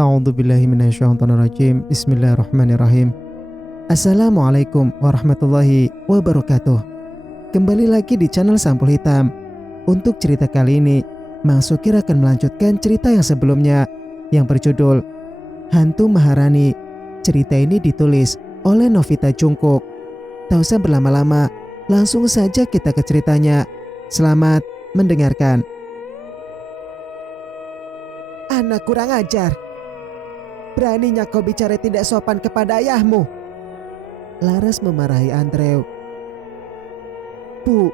A'udzubillahi minasyaitonirrajim. Bismillahirrahmanirrahim. Assalamualaikum warahmatullahi wabarakatuh. Kembali lagi di channel Sampul Hitam. Untuk cerita kali ini, Mang Sukir akan melanjutkan cerita yang sebelumnya yang berjudul Hantu Maharani. Cerita ini ditulis oleh Novita Jungkook. Tak usah berlama-lama, langsung saja kita ke ceritanya. Selamat mendengarkan. Anak kurang ajar. Beraninya kau bicara tidak sopan kepada ayahmu. Laras memarahi Andrew. Bu,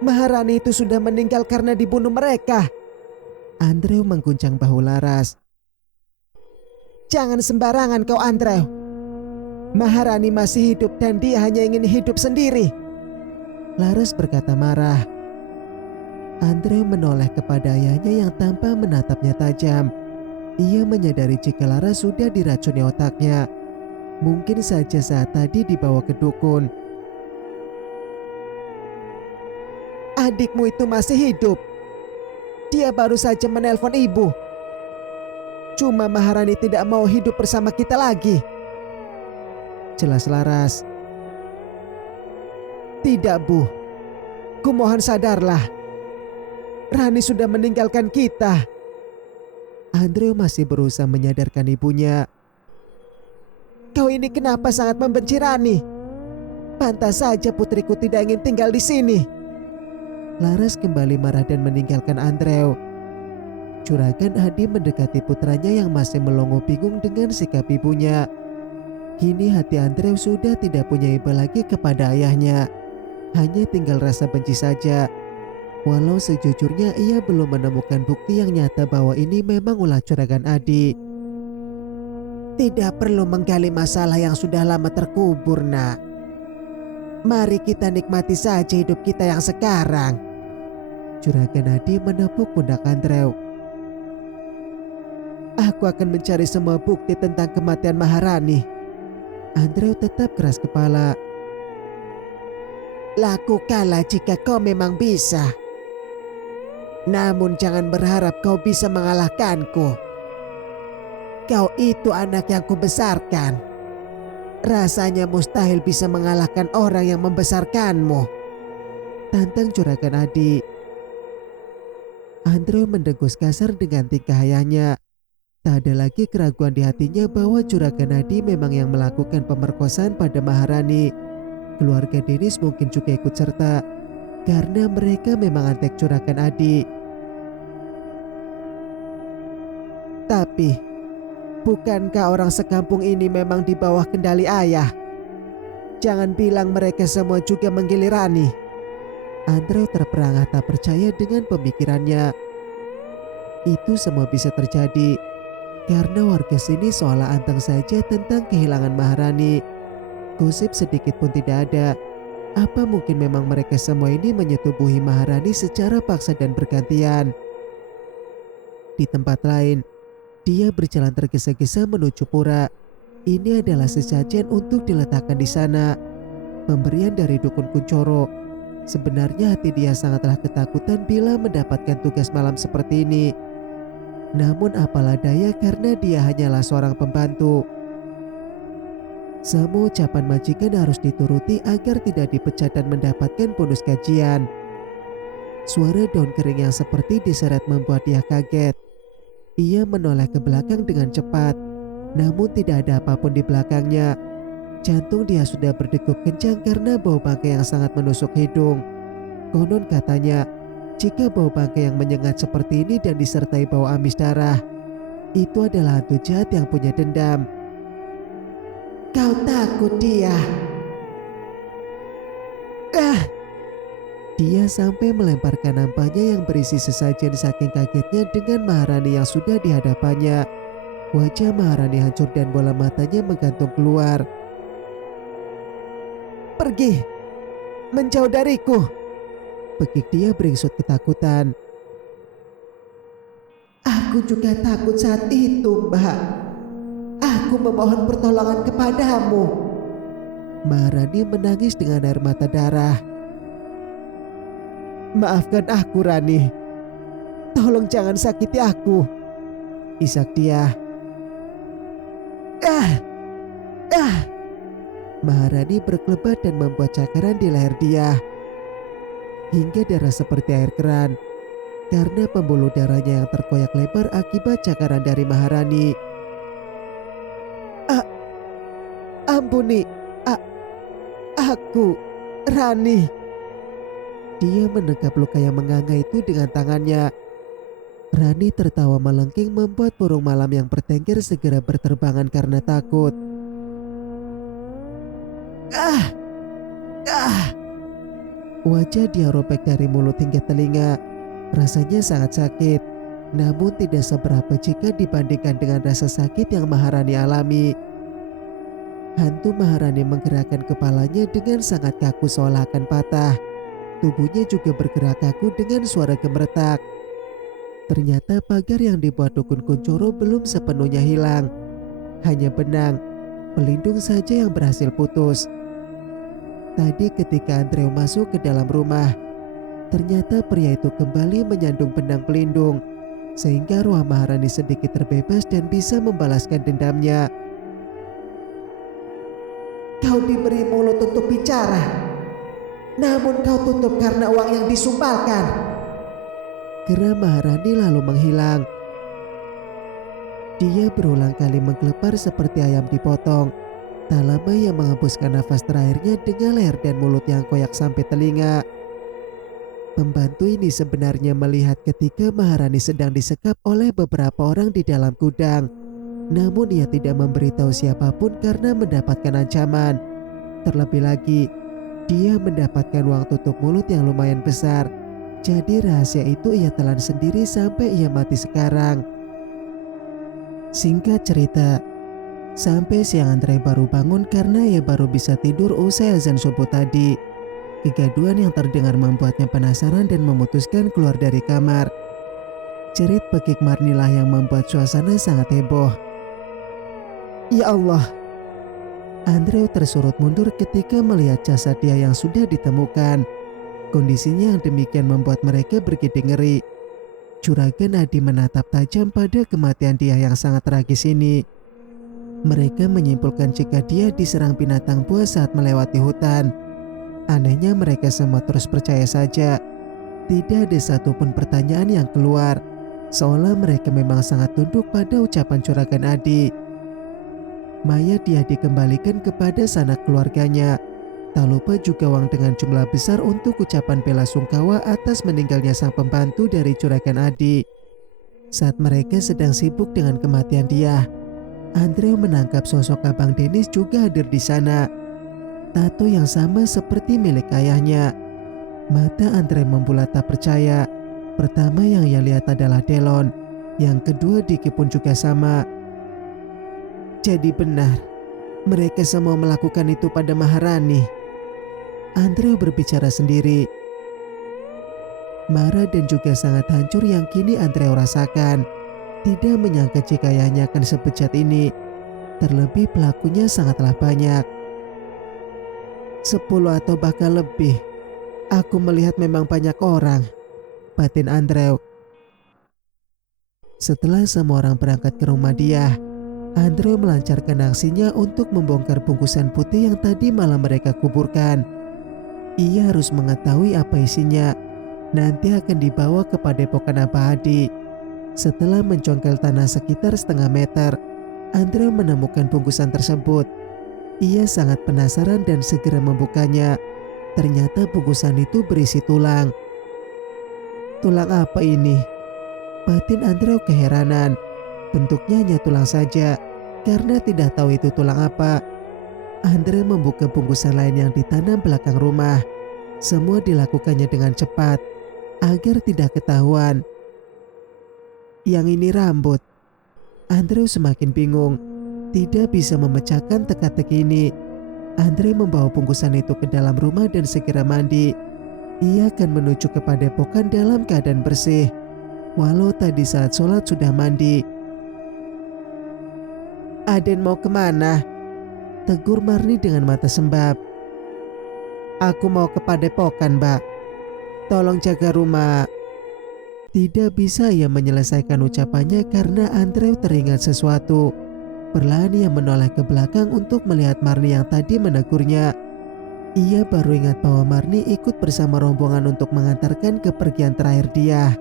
Maharani itu sudah meninggal karena dibunuh mereka. Andrew mengguncang bahu Laras. Jangan sembarangan kau, Andrew. Maharani masih hidup dan dia hanya ingin hidup sendiri. Laras berkata marah. Andrew menoleh kepada ayahnya yang tanpa menatapnya tajam. Ia menyadari jika Laras sudah diracuni otaknya. Mungkin saja saat tadi dibawa ke dukun. Adikmu itu masih hidup. Dia baru saja menelpon ibu. Cuma Maharani tidak mau hidup bersama kita lagi. Jelas Laras. Tidak, Bu. Kumohon sadarlah. Rani sudah meninggalkan kita. Andrew masih berusaha menyadarkan ibunya. Kau ini kenapa sangat membenci Rani? Pantas saja putriku tidak ingin tinggal di sini. Laras kembali marah dan meninggalkan Andrew. Juragan Adi mendekati putranya yang masih melongo bingung dengan sikap ibunya. Kini hati Andrew sudah tidak punya iba lagi kepada ayahnya. Hanya tinggal rasa benci saja. Walau sejujurnya ia belum menemukan bukti yang nyata bahwa ini memang ulah juragan Adi. Tidak perlu menggali masalah yang sudah lama terkubur, nak. Mari kita nikmati saja hidup kita yang sekarang. Juragan Adi menepuk pundak Andrew. Aku akan mencari semua bukti tentang kematian Maharani. Andrew tetap keras kepala. Lakukanlah jika kau memang bisa. Namun jangan berharap kau bisa mengalahkanku. Kau itu anak yang kubesarkan. Rasanya mustahil bisa mengalahkan orang yang membesarkanmu. Tantang juragan Adi. Andrew mendengus kasar dengan tingkah ayahnya. Tak ada lagi keraguan di hatinya bahwa juragan Adi memang yang melakukan pemerkosaan pada Maharani. Keluarga Dennis mungkin juga ikut serta karena mereka memang antek juragan Adi. Tapi, bukankah orang sekampung ini memang di bawah kendali ayah? Jangan bilang mereka semua juga menggilirani. Andrew terperangah tak percaya dengan pemikirannya. Itu semua bisa terjadi karena warga sini seolah anteng saja tentang kehilangan Maharani. Gosip sedikit pun tidak ada. Apa mungkin memang mereka semua ini menyetubuhi Maharani secara paksa dan bergantian? Di tempat lain, dia berjalan tergesa-gesa menuju pura. Ini adalah sesajen untuk diletakkan di sana. Pemberian dari dukun Kuncoro. Sebenarnya hati dia sangatlah ketakutan bila mendapatkan tugas malam seperti ini. Namun apalah daya karena dia hanyalah seorang pembantu. Semua ucapan majikan harus dituruti agar tidak dipecat dan mendapatkan bonus gajian. Suara daun kering yang seperti diseret membuat dia kaget. Ia menoleh ke belakang dengan cepat, namun tidak ada apapun di belakangnya. Jantung dia sudah berdegup kencang karena bau bangkai yang sangat menusuk hidung. Konon katanya, jika bau bangkai yang menyengat seperti ini dan disertai bau amis darah, itu adalah hantu jahat yang punya dendam. Kau takut dia? Dia sampai melemparkan nampaknya yang berisi sesajen saking kagetnya dengan Maharani yang sudah di hadapannya. Wajah Maharani hancur dan bola matanya menggantung keluar. Pergi, menjauh dariku. Pekik dia beringsut ketakutan. Aku juga takut saat itu, Mbak. Aku memohon pertolongan kepadamu. Maharani menangis dengan air mata darah. Maafkan aku, Rani. Tolong jangan sakiti aku. Isak dia. Ah, ah. Maharani berkelebat dan membuat cakaran di leher dia hingga darah seperti air keran karena pembuluh darahnya yang terkoyak lebar akibat cakaran dari Maharani. Ampuni, aku, Rani. Dia menangkap luka yang menganga itu dengan tangannya. Rani tertawa melengking membuat burung malam yang bertengger segera berterbangan karena takut. Ah, ah. Wajah dia robek dari mulut hingga telinga. Rasanya sangat sakit, namun tidak seberapa jika dibandingkan dengan rasa sakit yang Maharani alami. Hantu Maharani menggerakkan kepalanya dengan sangat kaku seolah akan patah. Tubuhnya juga bergerak kaku dengan suara gemeretak. Ternyata pagar yang dibuat dukun Kuncoro belum sepenuhnya hilang. Hanya benang, pelindung saja yang berhasil putus. Tadi ketika Andreu masuk ke dalam rumah, ternyata pria itu kembali menyandung benang pelindung, sehingga ruah Maharani sedikit terbebas dan bisa membalaskan dendamnya. Kau diberi mulut untuk bicara, namun kau tutup karena uang yang disumpalkan. Geram Maharani lalu menghilang. Dia berulang kali menggelepar seperti ayam dipotong. Tak lama ia menghembuskan nafas terakhirnya dengan leher dan mulut yang koyak sampai telinga. Pembantu ini sebenarnya melihat ketika Maharani sedang disekap oleh beberapa orang di dalam gudang. Namun ia tidak memberitahu siapapun karena mendapatkan ancaman. Terlebih lagi, dia mendapatkan uang tutup mulut yang lumayan besar. Jadi rahasia itu ia telan sendiri sampai ia mati sekarang. Singkat cerita, sampai siang Andre baru bangun karena ia baru bisa tidur usai azan subuh tadi. Kegaduhan yang terdengar membuatnya penasaran dan memutuskan keluar dari kamar. Cerit Pekik Marnilah yang membuat suasana sangat heboh. Ya Allah. Andreu tersurut mundur ketika melihat jasad dia yang sudah ditemukan. Kondisinya yang demikian membuat mereka bergidik ngeri. Juragan Adi menatap tajam pada kematian dia yang sangat tragis ini. Mereka menyimpulkan jika dia diserang binatang buas saat melewati hutan. Anehnya mereka semua terus percaya saja. Tidak ada satupun pertanyaan yang keluar, seolah mereka memang sangat tunduk pada ucapan Juragan Adi. Mayat dia dikembalikan kepada sanak keluarganya. Tak lupa juga uang dengan jumlah besar untuk ucapan bela sungkawa atas meninggalnya sang pembantu dari Juragan Adi. Saat mereka sedang sibuk dengan kematian dia, Andreu menangkap sosok Abang Denis juga hadir di sana. Tato yang sama seperti milik ayahnya. Mata Andreu membulat tak percaya. Pertama yang ia lihat adalah Delon. Yang kedua Diki pun juga sama. Jadi benar, mereka semua melakukan itu pada Maharani. Andreu berbicara sendiri. Marah dan juga sangat hancur yang kini Andreu rasakan. Tidak menyangka jika ayahnya akan sebejat ini. Terlebih pelakunya sangatlah banyak. 10 atau bahkan lebih. Aku melihat memang banyak orang, batin Andreu. Setelah semua orang berangkat ke rumah dia, Andreu melancarkan aksinya untuk membongkar bungkusan putih yang tadi malam mereka kuburkan. Ia harus mengetahui apa isinya. Nanti akan dibawa ke padepokan Abah Adi. Setelah mencongkel tanah sekitar setengah meter, Andreu menemukan bungkusan tersebut. Ia sangat penasaran dan segera membukanya. Ternyata bungkusan itu berisi tulang. Tulang apa ini? Batin Andreu keheranan. Bentuknya hanya tulang saja, karena tidak tahu itu tulang apa. Andreu membuka bungkusan lain yang ditanam belakang rumah. Semua dilakukannya dengan cepat, agar tidak ketahuan. Yang ini rambut. Andreu semakin bingung, tidak bisa memecahkan teka-teki ini. Andreu membawa bungkusan itu ke dalam rumah dan segera mandi. Ia akan menuju ke padepokan dalam keadaan bersih, walau tadi saat sholat sudah mandi. Aden mau kemana? Tegur Marni dengan mata sembab. Aku mau ke padepokan, Mbak. Tolong jaga rumah. Tidak bisa ia menyelesaikan ucapannya karena Andreu teringat sesuatu. Perlahan ia menoleh ke belakang untuk melihat Marni yang tadi menegurnya. Ia baru ingat bahwa Marni ikut bersama rombongan untuk mengantarkan kepergian terakhir dia.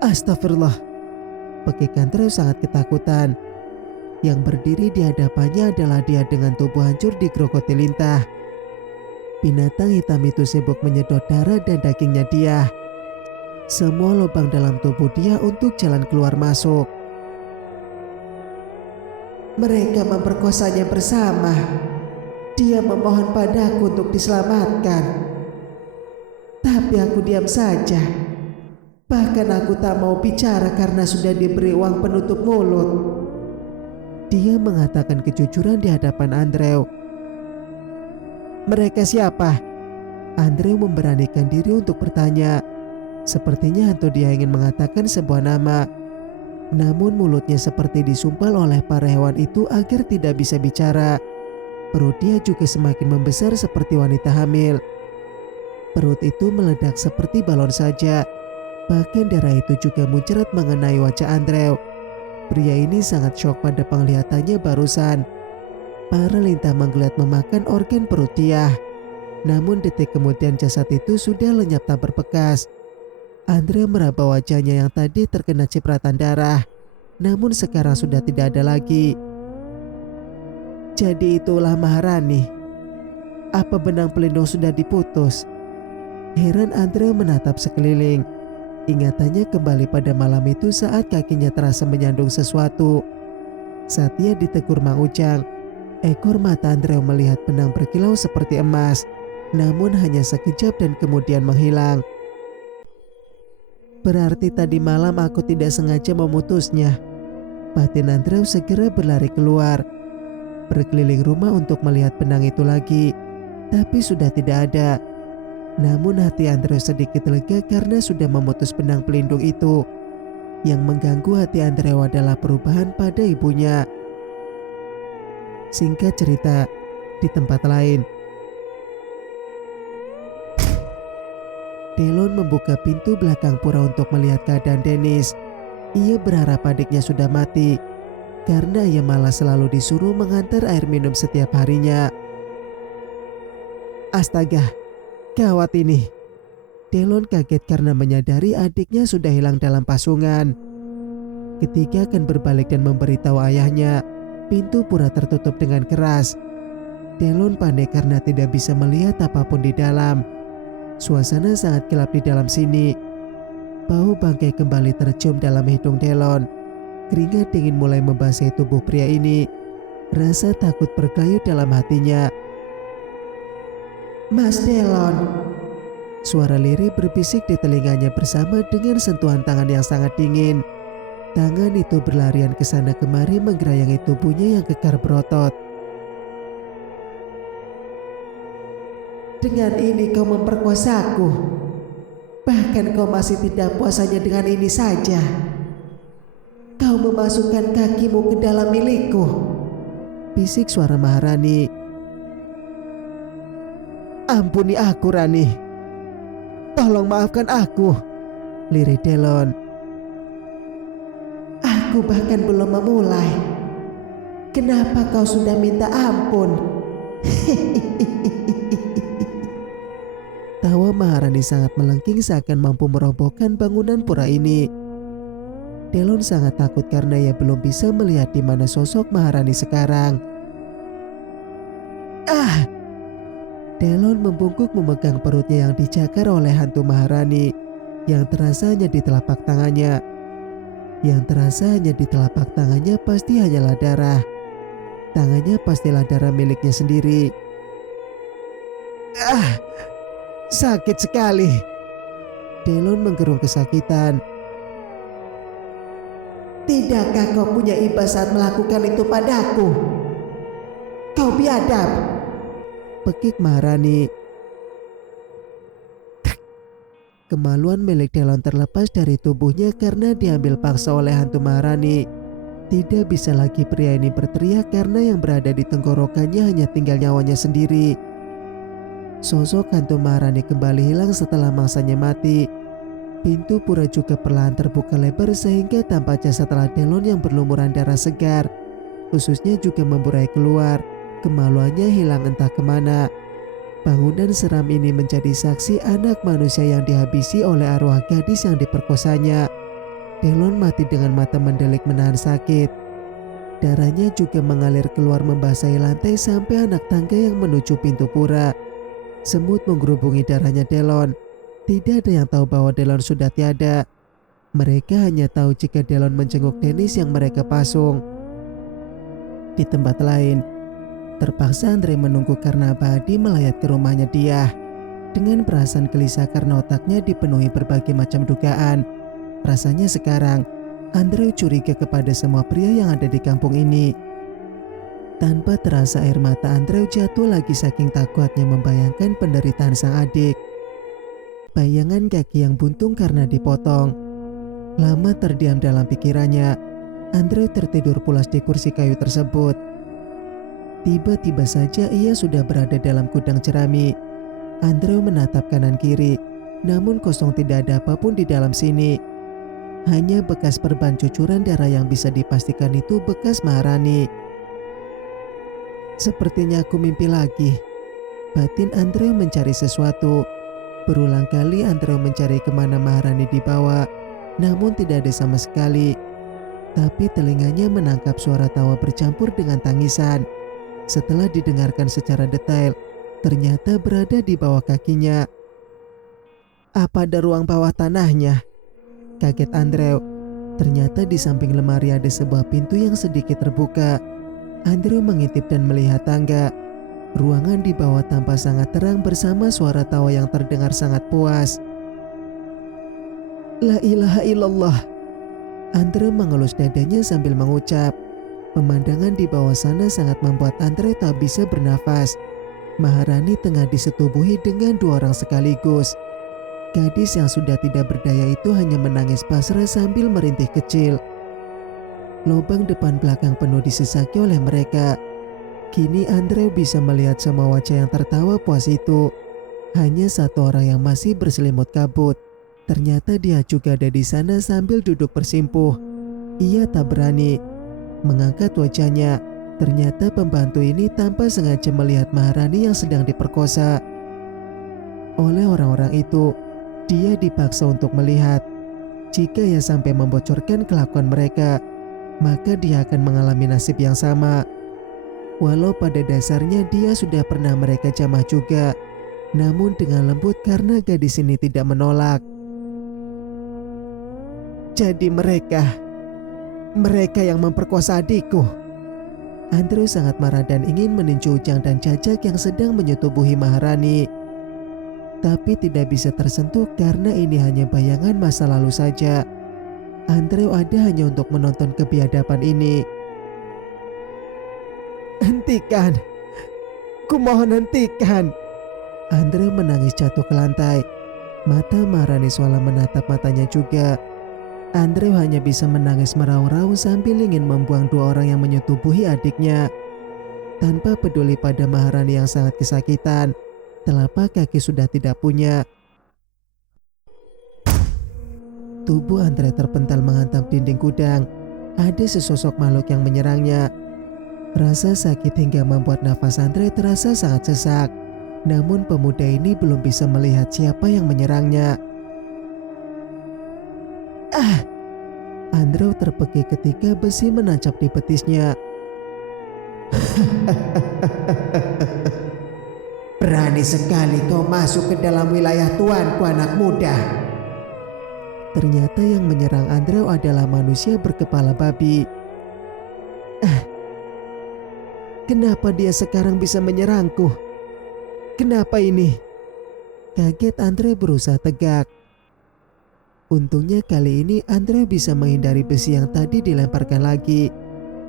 Astagfirullah, Pekik Andrew sangat ketakutan. Yang berdiri di hadapannya adalah dia dengan tubuh hancur digerogoti lintah. Binatang hitam itu sibuk menyedot darah dan dagingnya dia. Semua lubang dalam tubuh dia untuk jalan keluar masuk. Mereka memperkosanya bersama. Dia memohon padaku untuk diselamatkan. Tapi aku diam saja. Bahkan aku tak mau bicara karena sudah diberi uang penutup mulut. Dia mengatakan kejujuran di hadapan Andrew. Mereka siapa? Andrew memberanikan diri untuk bertanya. Sepertinya hantu dia ingin mengatakan sebuah nama. Namun mulutnya seperti disumpal oleh para hewan itu agar tidak bisa bicara. Perut dia juga semakin membesar seperti wanita hamil. Perut itu meledak seperti balon saja. Bahkan darah itu juga muncrat mengenai wajah Andrew. Pria ini sangat syok pada penglihatannya barusan. Para lintah menggeliat memakan organ perut dia. Namun detik kemudian jasad itu sudah lenyap tak berbekas. Andrew meraba wajahnya yang tadi terkena cipratan darah. Namun sekarang sudah tidak ada lagi. Jadi itulah Maharani. Apa benang pelindung sudah diputus? Heran Andrew menatap sekeliling. Ingatannya kembali pada malam itu saat kakinya terasa menyandung sesuatu. Saat ia ditegur Mang Ujang, ekor mata Andrew melihat benang berkilau seperti emas, namun hanya sekejap dan kemudian menghilang. Berarti tadi malam aku tidak sengaja memutusnya. Batin Andrew segera berlari keluar. Berkeliling rumah untuk melihat benang itu lagi, tapi sudah tidak ada. Namun hati Andrew sedikit lega karena sudah memutus benang pelindung itu. Yang mengganggu hati Andrew adalah perubahan pada ibunya. Singkat cerita, di tempat lain, Delon membuka pintu belakang pura untuk melihat keadaan Dennis. Ia berharap adiknya sudah mati, karena ia malah selalu disuruh mengantar air minum setiap harinya. Astaga, gawat ini. Delon kaget karena menyadari adiknya sudah hilang dalam pasungan. Ketika akan berbalik dan memberitahu ayahnya, pintu pura tertutup dengan keras. Delon panik karena tidak bisa melihat apapun di dalam. Suasana sangat gelap di dalam sini. Bau bangkai kembali tercium dalam hidung Delon. Keringat dingin mulai membasahi tubuh pria ini. Rasa takut berkayut dalam hatinya. Mas Delon. Suara lirih berbisik di telinganya bersama dengan sentuhan tangan yang sangat dingin. Tangan itu berlarian ke sana kemari menggerayangi tubuhnya yang kekar berotot. Dengan ini kau memperkosaku. Bahkan kau masih tidak puas hanya dengan ini saja. Kau memasukkan kakimu ke dalam milikku. Bisik suara Maharani. Ampuni aku, Rani. Tolong maafkan aku. Lirih Delon. Aku bahkan belum memulai. Kenapa kau sudah minta ampun? Tawa Maharani sangat melengking seakan mampu merobohkan bangunan pura ini. Delon sangat takut karena ia belum bisa melihat di mana sosok Maharani sekarang. Delon membungkuk memegang perutnya yang dicakar oleh hantu Maharani, yang terasa hanya di telapak tangannya. Yang terasa hanya di telapak tangannya pasti hanyalah darah. Tangannya pastilah darah miliknya sendiri. Sakit sekali. Delon menggerung kesakitan. Tidakkah kau punya iba saat melakukan itu padaku? Kau biadab. Pekik Maharani. Kemaluan milik Delon terlepas dari tubuhnya karena diambil paksa oleh hantu Maharani. Tidak bisa lagi pria ini berteriak karena yang berada di tenggorokannya hanya tinggal nyawanya sendiri. Sosok hantu Maharani kembali hilang setelah mangsanya mati. Pintu pura juga perlahan terbuka lebar sehingga tampak jasad Delon yang berlumuran darah segar. Ususnya juga memburai keluar, kemaluannya hilang entah kemana. Bangunan seram ini menjadi saksi anak manusia yang dihabisi oleh arwah gadis yang diperkosanya. Delon mati dengan mata mendelik menahan sakit. Darahnya juga mengalir keluar membasahi lantai sampai anak tangga yang menuju pintu pura. Semut menggerubungi darahnya Delon. Tidak ada yang tahu bahwa Delon sudah tiada. Mereka hanya tahu jika Delon menjenguk Dennis yang mereka pasung. Di tempat lain, terpaksa Andre menunggu karena Abadi melayat ke rumahnya dia. Dengan perasaan gelisah karena otaknya dipenuhi berbagai macam dugaan. Rasanya sekarang, Andre curiga kepada semua pria yang ada di kampung ini. Tanpa terasa air mata Andre jatuh lagi saking takutnya membayangkan penderitaan sang adik. Bayangan kaki yang buntung karena dipotong. Lama terdiam dalam pikirannya, Andre tertidur pulas di kursi kayu tersebut. Tiba-tiba saja ia sudah berada dalam gudang jerami. Andre menatap kanan kiri, namun kosong, tidak ada apapun di dalam sini. Hanya bekas perban cucuran darah yang bisa dipastikan itu bekas Maharani. Sepertinya aku mimpi lagi. Batin Andre mencari sesuatu. Berulang kali Andre mencari kemana Maharani dibawa, namun tidak ada sama sekali. Tapi telinganya menangkap suara tawa bercampur dengan tangisan. Setelah didengarkan secara detail, ternyata berada di bawah kakinya. Apa ada ruang bawah tanahnya? Kaget Andre. Ternyata di samping lemari ada sebuah pintu yang sedikit terbuka. Andre mengintip dan melihat tangga. Ruangan di bawah tampak sangat terang bersama suara tawa yang terdengar sangat puas. La ilaha illallah. Andre mengelus dadanya sambil mengucap. Pemandangan di bawah sana sangat membuat Andre tak bisa bernafas. Maharani tengah disetubuhi dengan dua orang sekaligus. Gadis yang sudah tidak berdaya itu hanya menangis pasrah sambil merintih kecil. Lubang depan belakang penuh disesaki oleh mereka. Kini Andre bisa melihat semua wajah yang tertawa puas itu. Hanya satu orang yang masih berselimut kabut. Ternyata dia juga ada di sana sambil duduk bersimpuh. Ia tak berani mengangkat wajahnya. Ternyata pembantu ini tanpa sengaja melihat Maharani yang sedang diperkosa. Oleh orang-orang itu, dia dipaksa untuk melihat. Jika ia sampai membocorkan kelakuan mereka, maka dia akan mengalami nasib yang sama. Walau pada dasarnya dia sudah pernah mereka jamah juga, namun dengan lembut karena gadis ini tidak menolak. Jadi mereka yang memperkosa adikku. Andrew sangat marah dan ingin meninju Ujang dan Cacak yang sedang menyetubuhi Maharani. Tapi tidak bisa tersentuh karena ini hanya bayangan masa lalu saja. Andrew ada hanya untuk menonton kebiadaban ini. Hentikan, kumohon hentikan. Andre menangis jatuh ke lantai. Mata Maharani seolah menatap matanya juga. Andre hanya bisa menangis meraung-raung sambil ingin membuang dua orang yang menyetubuhi adiknya. Tanpa peduli pada Maharani yang sangat kesakitan, telapak kaki sudah tidak punya. Tubuh Andre terpental menghantam dinding gudang. Ada sesosok makhluk yang menyerangnya. Rasa sakit hingga membuat nafas Andre terasa sangat sesak. Namun pemuda ini belum bisa melihat siapa yang menyerangnya. Andre terpekik ketika besi menancap di betisnya. Berani sekali kau masuk ke dalam wilayah tuanku, anak muda. Ternyata yang menyerang Andre adalah manusia berkepala babi. Kenapa dia sekarang bisa menyerangku? Kenapa ini? Kaget Andre berusaha tegak. Untungnya kali ini Andre bisa menghindari besi yang tadi dilemparkan lagi.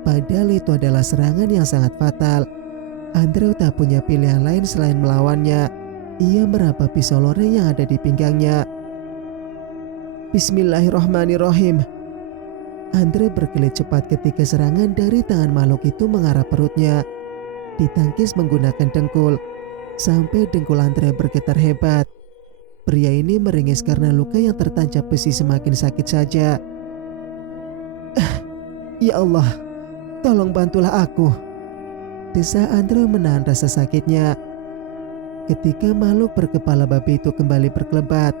Padahal itu adalah serangan yang sangat fatal. Andre tak punya pilihan lain selain melawannya. Ia meraba pisau loreng yang ada di pinggangnya. Bismillahirrahmanirrahim. Andre berkelit cepat ketika serangan dari tangan makhluk itu mengarah perutnya. Ditangkis menggunakan dengkul, sampai dengkul Andre bergetar hebat. Pria ini meringis karena luka yang tertancap besi semakin sakit saja. Ya Allah, tolong bantulah aku, desa Andrew menahan rasa sakitnya. Ketika makhluk berkepala babi itu kembali berkelebat,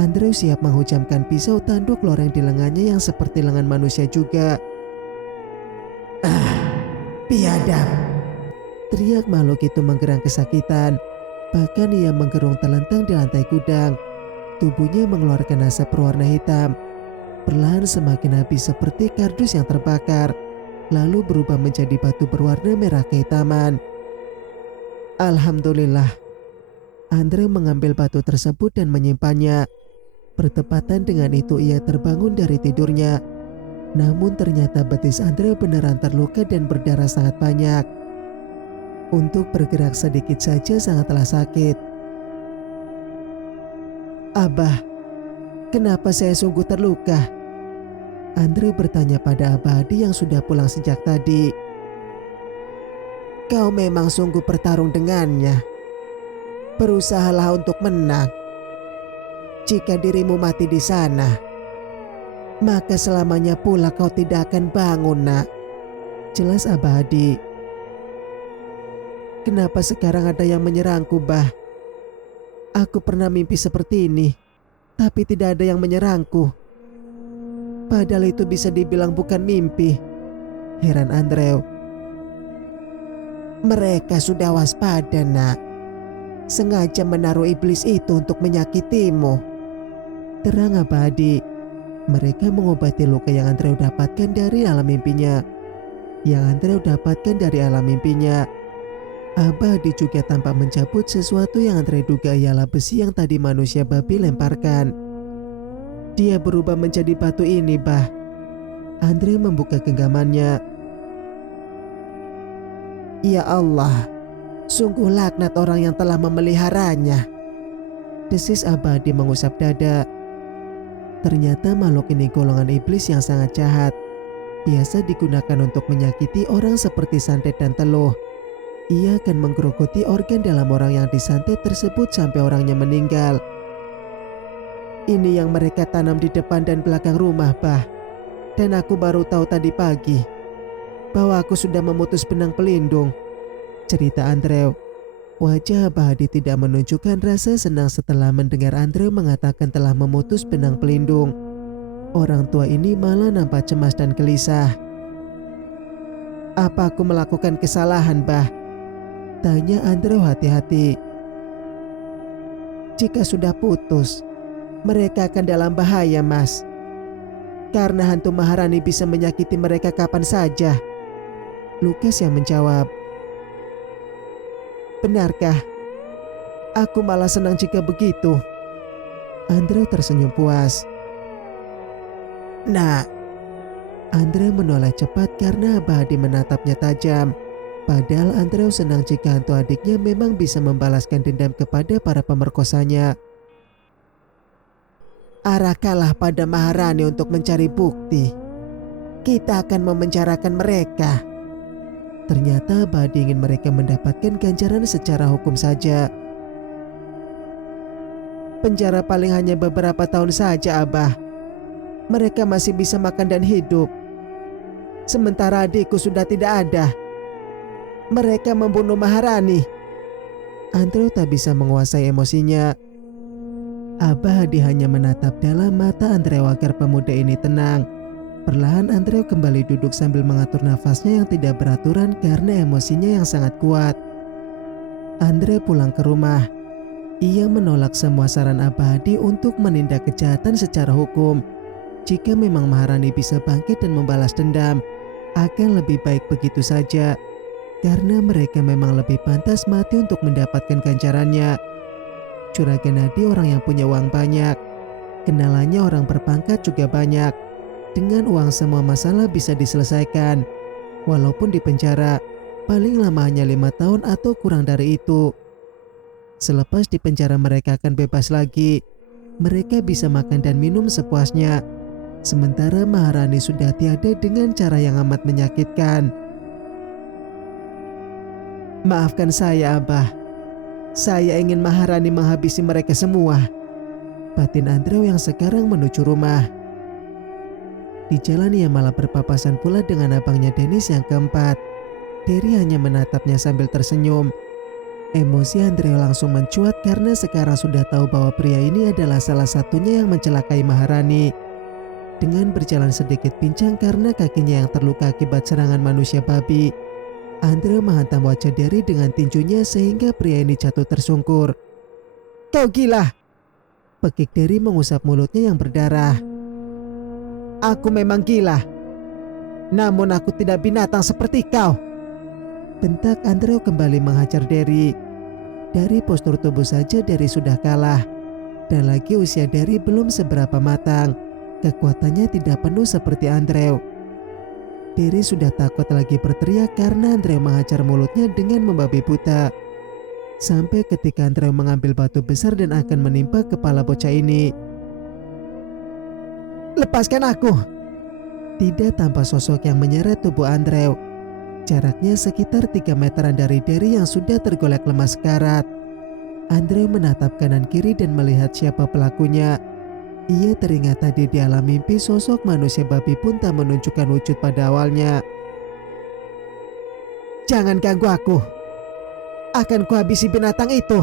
Andrew siap menghujamkan pisau tanduk loreng di lengannya yang seperti lengan manusia juga. Biadab, Teriak makhluk itu menggerang kesakitan. Bahkan ia menggerung terlentang di lantai gudang. Tubuhnya mengeluarkan asap berwarna hitam. Perlahan semakin habis seperti kardus yang terbakar, lalu berubah menjadi batu berwarna merah kehitaman. Alhamdulillah. Andre mengambil batu tersebut dan menyimpannya. Bertepatan dengan itu ia terbangun dari tidurnya. Namun ternyata betis Andre beneran terluka dan berdarah sangat banyak. Untuk bergerak sedikit saja sangatlah sakit. Abah, kenapa saya sungguh terluka? Andre bertanya pada Abah Hadi yang sudah pulang sejak tadi. kau memang sungguh bertarung dengannya. Berusahalah untuk menang. Jika dirimu mati di sana, maka selamanya pula kau tidak akan bangun, nak. Jelas Abah Hadi. Kenapa sekarang ada yang menyerangku, Bah? Aku pernah mimpi seperti ini, tapi tidak ada yang menyerangku. Padahal itu bisa dibilang bukan mimpi. Heran Andrew. Mereka sudah waspada, nak. Sengaja menaruh iblis itu untuk menyakitimu. Terang Abah Hadi. Mereka mengobati luka yang Andrew dapatkan dari alam mimpinya. Yang Andrew dapatkan dari alam mimpinya. Abah Hadi juga tampak mencabut sesuatu yang Andre duga ialah besi yang tadi manusia babi lemparkan. Dia berubah menjadi batu ini, Bah. Andre membuka genggamannya. Ya Allah, sungguh laknat orang yang telah memeliharanya. Desis Abah Hadi mengusap dada. Ternyata makhluk ini golongan iblis yang sangat jahat. Biasa digunakan untuk menyakiti orang seperti santet dan teluh. Ia akan menggerogoti organ dalam orang yang disantet tersebut sampai orangnya meninggal. Ini yang mereka tanam di depan dan belakang rumah, Bah. Dan aku baru tahu tadi pagi bahwa aku sudah memutus benang pelindung, cerita Andrew. Wajah Abah Hadi tidak menunjukkan rasa senang setelah mendengar Andrew mengatakan telah memutus benang pelindung. Orang tua ini malah nampak cemas dan gelisah. Apa aku melakukan kesalahan, Bah? Tanya Andrew hati-hati. Jika sudah putus, mereka akan dalam bahaya, Mas. Karena hantu Maharani bisa menyakiti mereka kapan saja. Lukas yang menjawab. Benarkah? Aku malah senang jika begitu. Andrew tersenyum puas. Nah, Andrew menoleh cepat karena Abah Hadi menatapnya tajam. Padahal Andrew senang jika hantu adiknya memang bisa membalaskan dendam kepada para pemerkosanya. Arahkanlah pada Maharani untuk mencari bukti. Kita akan memenjarakan mereka. Ternyata Abah Hadi ingin mereka mendapatkan ganjaran secara hukum saja. Penjara paling hanya beberapa tahun saja, Abah. Mereka masih bisa makan dan hidup. Sementara adikku sudah tidak ada. Mereka membunuh Maharani. Andrew tak bisa menguasai emosinya. Abah Hadi hanya menatap dalam mata Andrew agar pemuda ini tenang. Perlahan Andrew kembali duduk sambil mengatur nafasnya yang tidak beraturan karena emosinya yang sangat kuat. Andrew pulang ke rumah. Ia menolak semua saran Abah Hadi untuk menindak kejahatan secara hukum. Jika memang Maharani bisa bangkit dan membalas dendam, akan lebih baik begitu saja. Karena mereka memang lebih pantas mati untuk mendapatkan ganjarannya. Juragan Hadi orang yang punya uang banyak. Kenalannya orang berpangkat juga banyak. Dengan uang semua masalah bisa diselesaikan. Walaupun di penjara, paling lama hanya 5 tahun atau kurang dari itu. Selepas di penjara mereka akan bebas lagi. Mereka bisa makan dan minum sepuasnya. Sementara Maharani sudah tiada dengan cara yang amat menyakitkan. Maafkan saya, Abah. Saya ingin Maharani menghabisi mereka semua. batin Andrew yang sekarang menuju rumah. Di jalan ia malah berpapasan pula dengan abangnya Dennis yang keempat. Derry hanya menatapnya sambil tersenyum. Emosi Andrew langsung mencuat karena sekarang sudah tahu bahwa pria ini adalah salah satunya yang mencelakai Maharani. Dengan berjalan sedikit pincang karena kakinya yang terluka akibat serangan manusia babi, Andrew menghantam wajah Derry dengan tinjunya sehingga pria ini jatuh tersungkur. "Kau gila!" Pekik Derry mengusap mulutnya yang berdarah. "Aku memang gila. Namun aku tidak binatang seperti kau." Bentak Andrew kembali menghajar Derry. Dari postur tubuh saja Derry sudah kalah. Dan lagi usia Derry belum seberapa matang. Kekuatannya tidak penuh seperti Andrew. Derry sudah takut lagi berteriak karena Andrew menghajar mulutnya dengan membabi buta. Sampai ketika Andrew mengambil batu besar dan akan menimpa kepala bocah ini. "Lepaskan aku!" Tidak tanpa sosok yang menyeret tubuh Andrew. Jaraknya sekitar 3 meteran dari Derry yang sudah tergolek lemas karat. Andrew menatap kanan kiri dan melihat siapa pelakunya. Ia teringat tadi di alam mimpi sosok manusia babi pun tak menunjukkan wujud pada awalnya. "Jangan ganggu aku. Akan kuhabisi binatang itu!"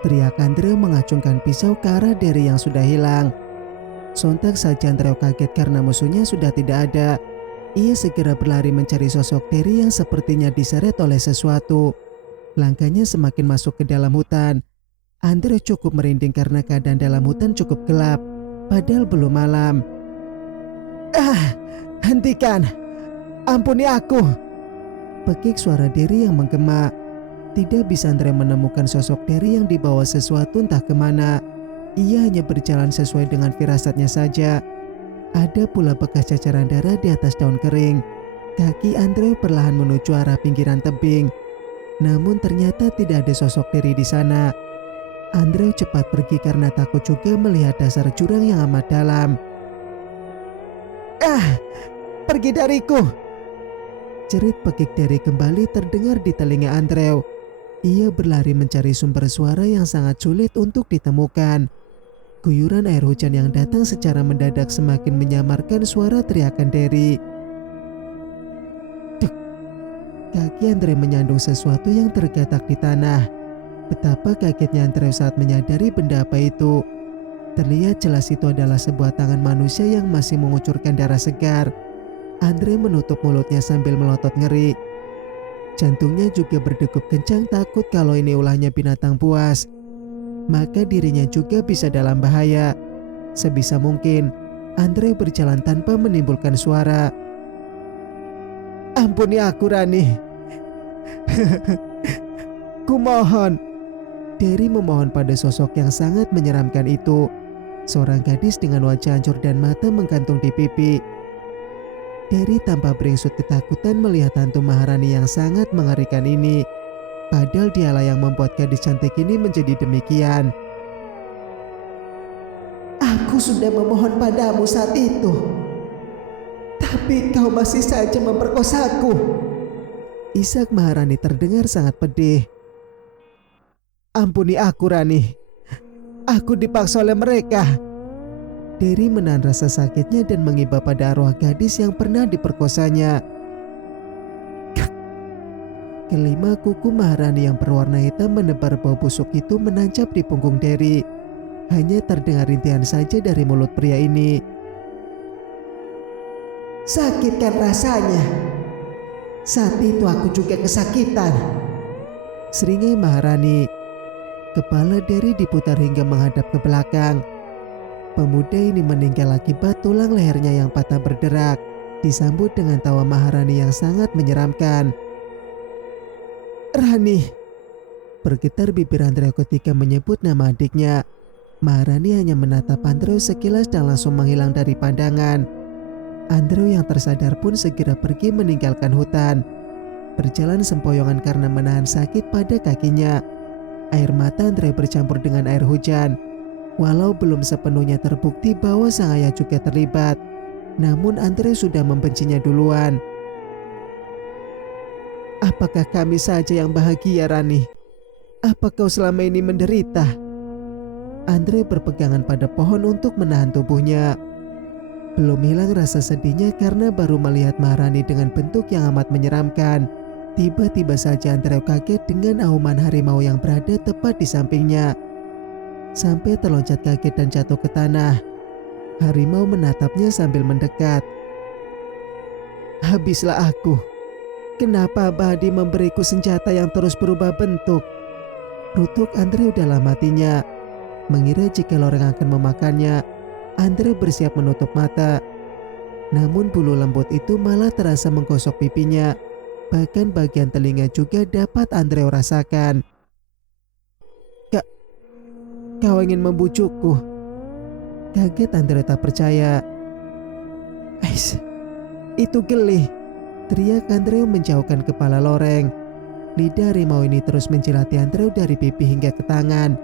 teriak Andrew mengacungkan pisau ke arah Derry yang sudah hilang. Sontak saja Andrew kaget karena musuhnya sudah tidak ada. Ia segera berlari mencari sosok Derry yang sepertinya diseret oleh sesuatu. Langkahnya semakin masuk ke dalam hutan. Andrew cukup merinding karena keadaan dalam hutan cukup gelap, padahal belum malam. Hentikan! Ampuni aku!" Pekik suara Derry yang menggema. Tidak bisa Andrew menemukan sosok Derry yang dibawa sesuatu entah kemana. Ia hanya berjalan sesuai dengan firasatnya saja. Ada pula bekas cacaran darah di atas daun kering. Kaki Andrew perlahan menuju arah pinggiran tebing. Namun ternyata tidak ada sosok Derry di sana. Andrew cepat pergi karena takut juga melihat dasar jurang yang amat dalam. Pergi dariku!" Jerit pekik Derry kembali terdengar di telinga Andrew. Ia berlari mencari sumber suara yang sangat sulit untuk ditemukan. Guyuran air hujan yang datang secara mendadak semakin menyamarkan suara teriakan Derry. Duk! Kaki Andrew menyandung sesuatu yang tergatak di tanah. Betapa kagetnya Andrew saat menyadari benda apa itu. Terlihat jelas itu adalah sebuah tangan manusia yang masih mengucurkan darah segar. Andrew menutup mulutnya sambil melotot ngeri. Jantungnya juga berdegup kencang takut kalau ini ulahnya binatang buas. Maka dirinya juga bisa dalam bahaya. Sebisa mungkin, Andrew berjalan tanpa menimbulkan suara. "Ampuni aku, Rani. Kumohon." Derry memohon pada sosok yang sangat menyeramkan itu. Seorang gadis dengan wajah hancur dan mata menggantung di pipi. Derry tanpa beringsut ketakutan melihat hantu Maharani yang sangat mengerikan ini. Padahal dialah yang membuat gadis cantik ini menjadi demikian. Aku sudah memohon padamu saat itu, tapi kau masih saja memperkosaku. Isak Maharani terdengar sangat pedih. "Ampuni aku, Rani. Aku dipaksa oleh mereka." Derry menahan rasa sakitnya dan mengiba pada arwah gadis yang pernah diperkosanya. Kelima kuku Maharani yang berwarna hitam menebar bau busuk itu menancap di punggung Derry. Hanya terdengar rintihan saja dari mulut pria ini. Sakit kan rasanya? Saat itu aku juga kesakitan. Seringai Maharani. Kepala Derry diputar hingga menghadap ke belakang. Pemuda ini meninggal akibat tulang lehernya yang patah berderak, disambut dengan tawa Maharani yang sangat menyeramkan. "Rani!" Bergetar bibir Andrew ketika menyebut nama adiknya. Maharani hanya menatap Andrew sekilas dan langsung menghilang dari pandangan. Andrew yang tersadar pun segera pergi meninggalkan hutan. Berjalan sempoyongan karena menahan sakit pada kakinya. Air mata Andrew bercampur dengan air hujan. Walau belum sepenuhnya terbukti bahwa sang ayah juga terlibat, namun Andrew sudah membencinya duluan. "Apakah kami saja yang bahagia, Rani? Apa kau selama ini menderita?" Andre berpegangan pada pohon untuk menahan tubuhnya. Belum hilang rasa sedihnya karena baru melihat Maharani dengan bentuk yang amat menyeramkan. Tiba-tiba saja Andrew kaget dengan auman harimau yang berada tepat di sampingnya. Sampai terloncat kaget dan jatuh ke tanah. Harimau menatapnya sambil mendekat. "Habislah aku. Kenapa Abadi memberiku senjata yang terus berubah bentuk?" Rutuk Andre dalam hatinya. Mengira jika loreng akan memakannya, Andre bersiap menutup mata. Namun bulu lembut itu malah terasa menggosok pipinya. Bahkan bagian telinga juga dapat Andre rasakan. Kau ingin membujukku?" Kaget Andre tak percaya. "Ais, itu gelih!" teriak Andre menjauhkan kepala loreng. Lidah harimau ini terus menjilati Andre dari pipi hingga ke tangan.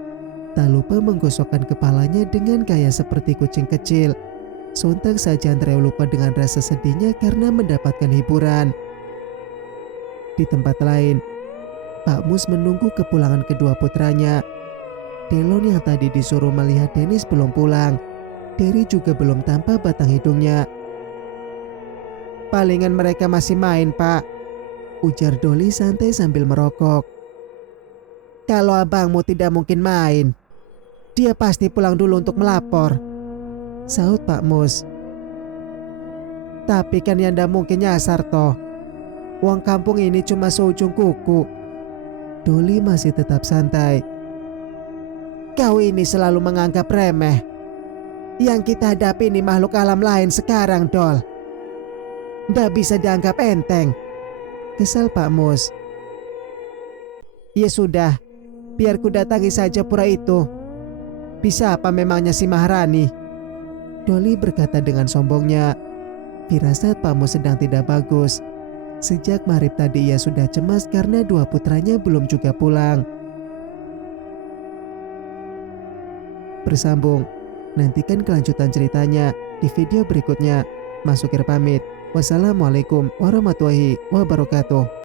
Tak lupa menggosokkan kepalanya dengan gaya seperti kucing kecil. Sontak saja Andre lupa dengan rasa sedihnya karena mendapatkan hiburan. Di tempat lain, Pak Mus menunggu kepulangan kedua putranya. Delon yang tadi disuruh melihat Dennis belum pulang. Derry juga belum tampak batang hidungnya. "Palingan mereka masih main, Pak," ujar Dolly santai sambil merokok. "Kalau abangmu tidak mungkin main. Dia pasti pulang dulu untuk melapor," sahut Pak Mus. "Tapi kan yang ndak mungkin nyasar toh. Uang kampung ini cuma seujung kuku." Dolly masih tetap santai. "Kau ini selalu menganggap remeh. Yang kita hadapi ini makhluk alam lain sekarang, Dol. Ndak bisa dianggap enteng," kesal Pak Mus. "Ya sudah, biar ku datangi saja pura itu. Bisa apa memangnya si Maharani?" Dolly berkata dengan sombongnya. Firasat Pak Mus sedang tidak bagus. Sejak maghrib tadi ia sudah cemas karena dua putranya belum juga pulang. Bersambung. Nantikan kelanjutan ceritanya di video berikutnya. Mas Sukir pamit. Wassalamualaikum warahmatullahi wabarakatuh.